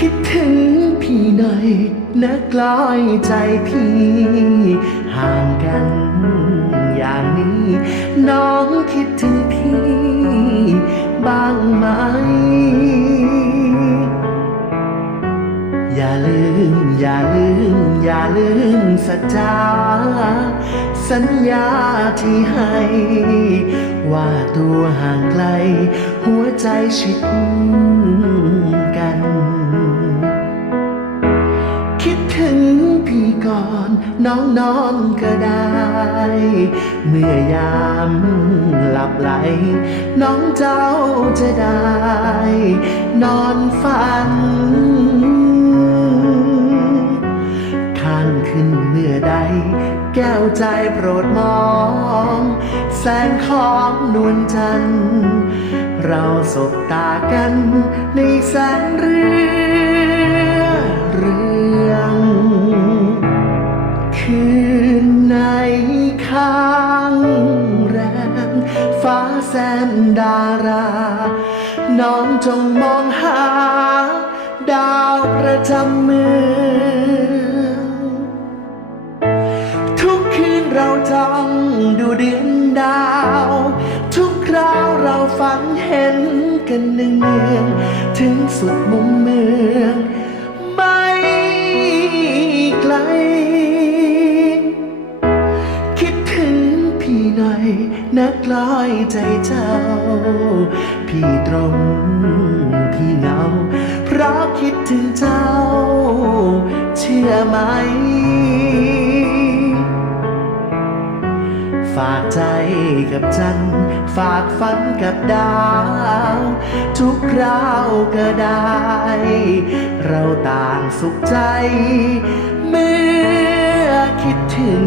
คิดถึงพี่หน่อยนะกลอยใจพี่ ห่างกันอย่างนี้ น้องคิดถึงพี่บ้างไหม อย่าลืม อย่าลืม อย่าลืมสัจจาสัญญาที่ให้ ว่าตัวห่างไกล หัวใจชิด ก่อนน้องนอนก็ได้ เมื่อยามหลับไหล น้องเจ้าจะได้ นอนฝันข้างขึ้นเมื่อใด แก้วใจโปรดมอง แสงของนวลจันทร์เราสบตากันในแสงเรือางแรมฟ้าแสนดารา น้องจงมองหา ดาวประจำเมืองทุกคืนเราจ้องดูเดือนดาว ทุกคราวเราฝันเห็นกันหนึ่งเนือง ถึงสุดมุมเมือง พี่หน่อยนักลอยใจเจ้า พี่ตรงพี่เหงา เพราะคิดถึงเจ้า เชื่อไหม ฝากใจกับจันฝากฝันกับดาว ทุกคราวก็ได้ เราต่างสุขใจ เมื่อคิดถึง